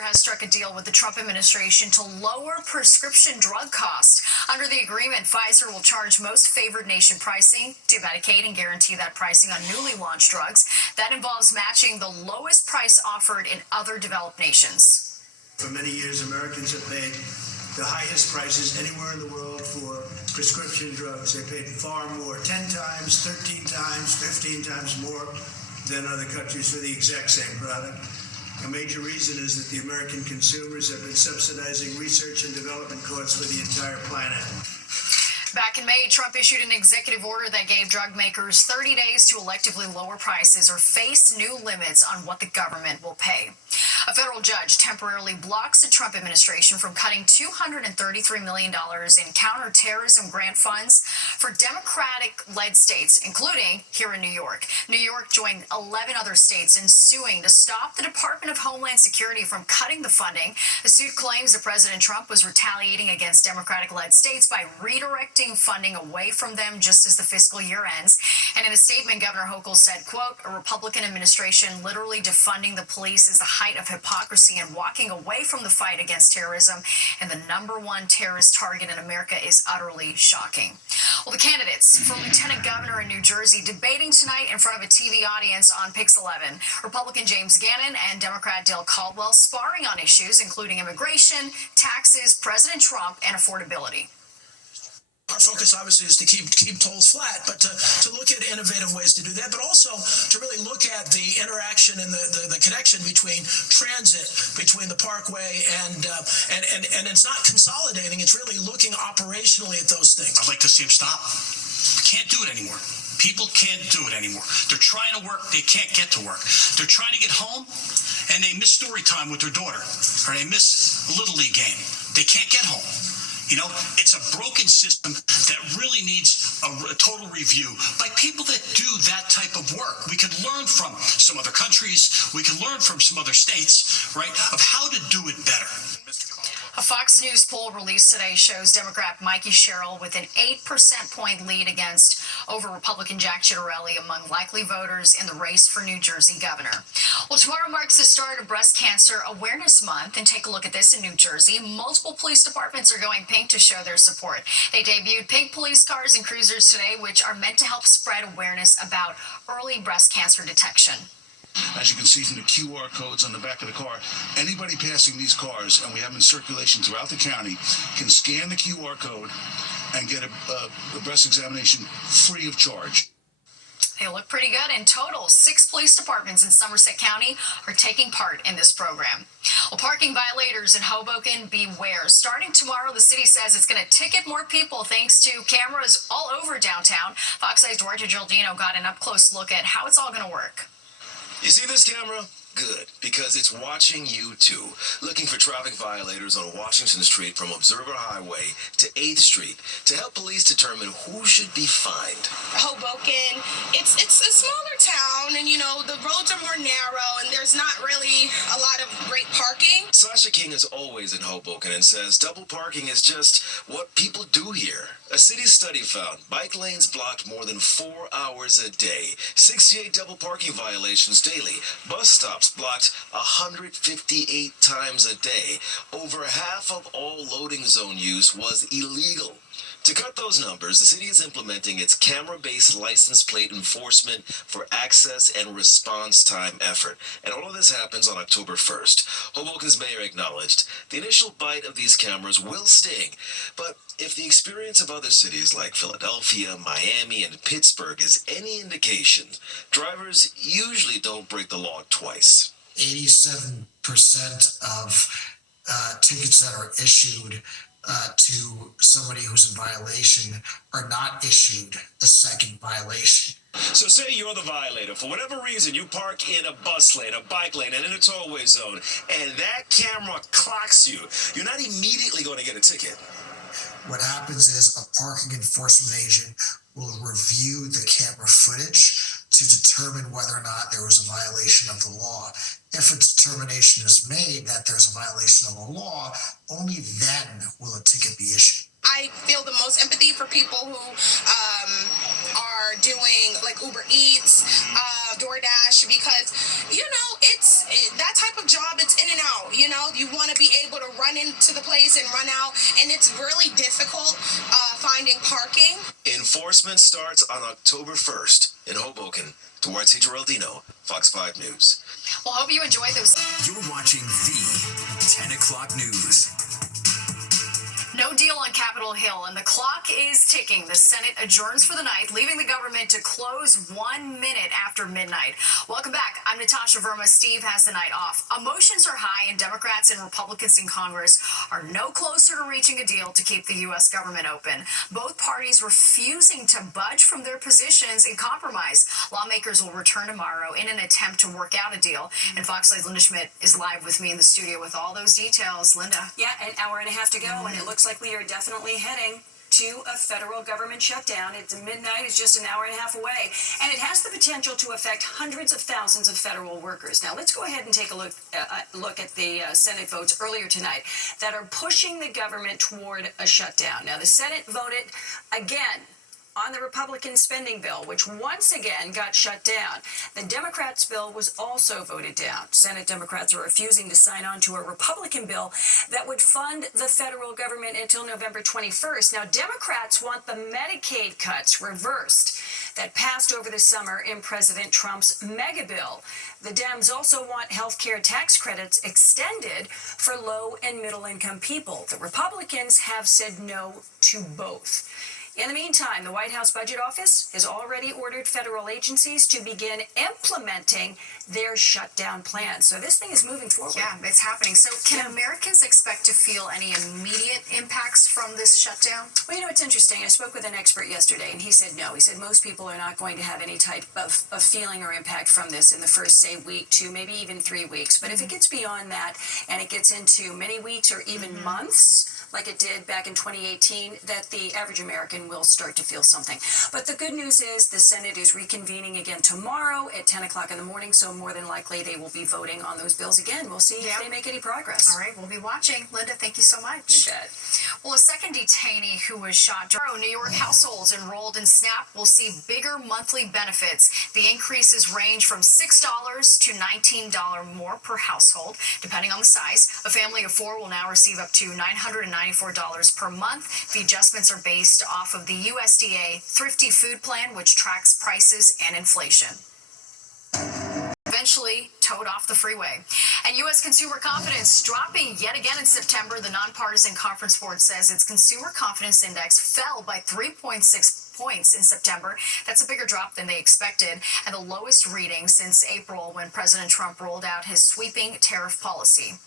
has struck a deal with the Trump administration to lower prescription drug costs. Under the agreement, Pfizer will charge most favored nation pricing to Medicaid and guarantee that pricing on newly launched drugs. That involves matching the lowest price offered in other developed nations. For many years, Americans have paid the highest prices anywhere in the world for prescription drugs. They paid far more, 10 times, 13 times, 15 times more than other countries for the exact same product. A major reason is that the American consumers have been subsidizing research and development costs for the entire planet. Back in May, Trump issued an executive order that gave drug makers 30 days to electively lower prices or face new limits on what the government will pay. A federal judge temporarily blocks the Trump administration from cutting $233 million in counterterrorism grant funds for Democratic-led states, including here in New York. New York joined 11 other states in suing to stop the Department of Homeland Security from cutting the funding. The suit claims that President Trump was retaliating against Democratic-led states by redirecting funding away from them just as the fiscal year ends. And in a statement, Governor Hochul said, quote, "A Republican administration literally defunding the police is the height of hypocrisy and walking away from the fight against terrorism, and the #1 terrorist target in America is utterly shocking." Well, the candidates for lieutenant governor in New Jersey debating tonight in front of a TV audience on Pix 11. Republican James Gannon and Democrat Dale Caldwell sparring on issues including immigration, taxes, President Trump, and affordability. Our focus, obviously, is to keep tolls flat, but to look at innovative ways to do that, but also to really look at the interaction and the connection between transit, between the Parkway, and it's not consolidating. It's really looking operationally at those things. I'd like to see them stop. We can't do it anymore. People can't do it anymore. They're trying to work. They can't get to work. They're trying to get home, and they miss story time with their daughter, or they miss a Little League game. They can't get home. You know, it's a broken system that really needs a total review by people that do that type of work. We could learn from some other countries. We could learn from some other states, right, of how to do it better. A Fox News poll released today shows Democrat Mikey Sherrill with an 8% point lead over Republican Jack Ciattarelli among likely voters in the race for New Jersey governor. Well, tomorrow marks the start of Breast Cancer Awareness Month, and take a look at this in New Jersey. Multiple police departments are going pink to show their support. They debuted pink police cars and cruisers today, which are meant to help spread awareness about early breast cancer detection. As you can see from the QR codes on the back of the car, anybody passing these cars, and we have them in circulation throughout the county, can scan the QR code and get a breast examination free of charge. They look pretty good. In total, 6 police departments in Somerset County are taking part in this program. Well, parking violators in Hoboken, beware. Starting tomorrow, the city says it's going to ticket more people thanks to cameras all over downtown. Fox 8's Duarte Giordino got an up-close look at how it's all going to work. You see this camera? Good, because it's watching you too. Looking for traffic violators on Washington Street from Observer Highway to 8th Street to help police determine who should be fined. Hoboken, it's a smaller town, and the roads are more narrow, and there's not really a lot of great parking. Sasha King is always in Hoboken and says double parking is just what people do here. A city study found bike lanes blocked more than 4 hours a day, 68 double parking violations daily, bus stops blocked 158 times a day. Over half of all loading zone use was illegal. To cut those numbers, the city is implementing its camera-based license plate enforcement for access and response time effort. And all of this happens on October 1st. Hoboken's mayor acknowledged the initial bite of these cameras will sting, but if the experience of other cities like Philadelphia, Miami, and Pittsburgh is any indication, drivers usually don't break the law twice. 87% of tickets that are issued to somebody who's in violation are not issued a second violation. So say you're the violator. For whatever reason, you park in a bus lane, a bike lane, and in a tollway zone, and that camera clocks you. You're not immediately going to get a ticket. What happens is a parking enforcement agent will review the camera footage to determine whether or not there was a violation of the law. If a determination is made that there's a violation of the law, only then will a ticket be issued. I feel the most empathy for people who are doing like Uber Eats, DoorDash, because it's that type of job. It's in and out. You run into the place and run out, and it's really difficult finding parking. Enforcement starts on October 1st in Hoboken. Duarte Geraldino, Fox 5 News. Well, hope you enjoyed those. You're watching the 10 o'clock news. No deal on Capitol Hill, and the clock is ticking. The Senate adjourns for the night, leaving the government to close 1 minute after midnight. Welcome back. I'm Natasha Verma. Steve has the night off. Emotions are high, and Democrats and Republicans in Congress are no closer to reaching a deal to keep the U.S. government open. Both parties refusing to budge from their positions and compromise. Lawmakers will return tomorrow in an attempt to work out a deal. And Fox 5's Linda Schmidt is live with me in the studio with all those details. Linda. Yeah, an hour and a half to go, and it looks like we are definitely heading to a federal government shutdown. It's midnight, it's just an hour and a half away, and it has the potential to affect hundreds of thousands of federal workers. Now, let's go ahead and take a look at the Senate votes earlier tonight that are pushing the government toward a shutdown. Now, the Senate voted again on the Republican spending bill, which once again got shut down. The Democrats' bill was also voted down. Senate Democrats are refusing to sign on to a Republican bill that would fund the federal government until November 21st. Now, Democrats want the Medicaid cuts reversed that passed over the summer in President Trump's mega bill. The Dems also want health care tax credits extended for low and middle income people. The Republicans have said no to both. In the meantime, the White House Budget Office has already ordered federal agencies to begin implementing their shutdown plans. So this thing is moving forward. Yeah, it's happening. So can Americans expect to feel any immediate impacts from this shutdown? Well, you know, it's interesting. I spoke with an expert yesterday, and he said no. He said most people are not going to have any type of feeling or impact from this in the first, say, week, 2, maybe even 3 weeks. But if it gets beyond that and it gets into many weeks or even months, like it did back in 2018, that the average American will start to feel something. But the good news is the Senate is reconvening again tomorrow at 10 o'clock in the morning, so more than likely they will be voting on those bills again. We'll see if they make any progress. All right, we'll be watching. Linda, thank you so much. You bet. Well, a second detainee who was shot during New York households enrolled in SNAP will see bigger monthly benefits. The increases range from $6 to $19 more per household, depending on the size. A family of 4 will now receive up to $994 per month. The adjustments are based off of the USDA Thrifty Food Plan, which tracks prices and inflation. Eventually towed off the freeway. And U.S. consumer confidence dropping yet again in September. The nonpartisan conference board says its consumer confidence index fell by 3.6 points in September. That's a bigger drop than they expected, and the lowest reading since April when President Trump rolled out his sweeping tariff policy.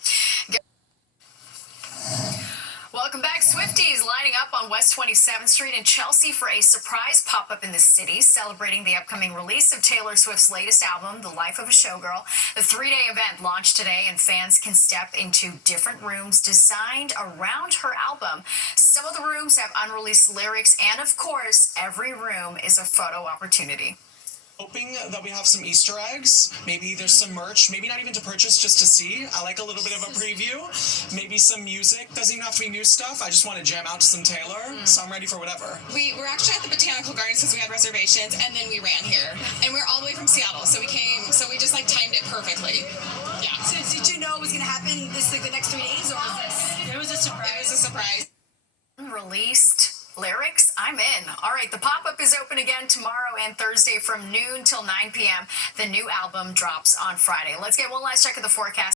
Welcome back. Swifties lining up on West 27th Street in Chelsea for a surprise pop-up in the city celebrating the upcoming release of Taylor Swift's latest album, The Life of a Showgirl. The 3-day event launched today, and fans can step into different rooms designed around her album. Some of the rooms have unreleased lyrics, and of course, every room is a photo opportunity. Hoping that we have some Easter eggs. Maybe there's some merch, maybe not even to purchase, just to see. I like a little bit of a preview. Maybe some music. Doesn't even have to be new stuff. I just want to jam out to some Taylor, so I'm ready for whatever. We were actually at the Botanical Gardens because we had reservations, and then we ran here. And we're all the way from Seattle, so we just timed it perfectly. Yeah. So did you know it was going to happen the next 3 days, or was this? It was a surprise. It was a surprise. Released lyrics, I'm in. All right, the pop-up is open again tomorrow and Thursday from noon till 9 p.m. The new album drops on Friday. Let's get one last check of the forecast.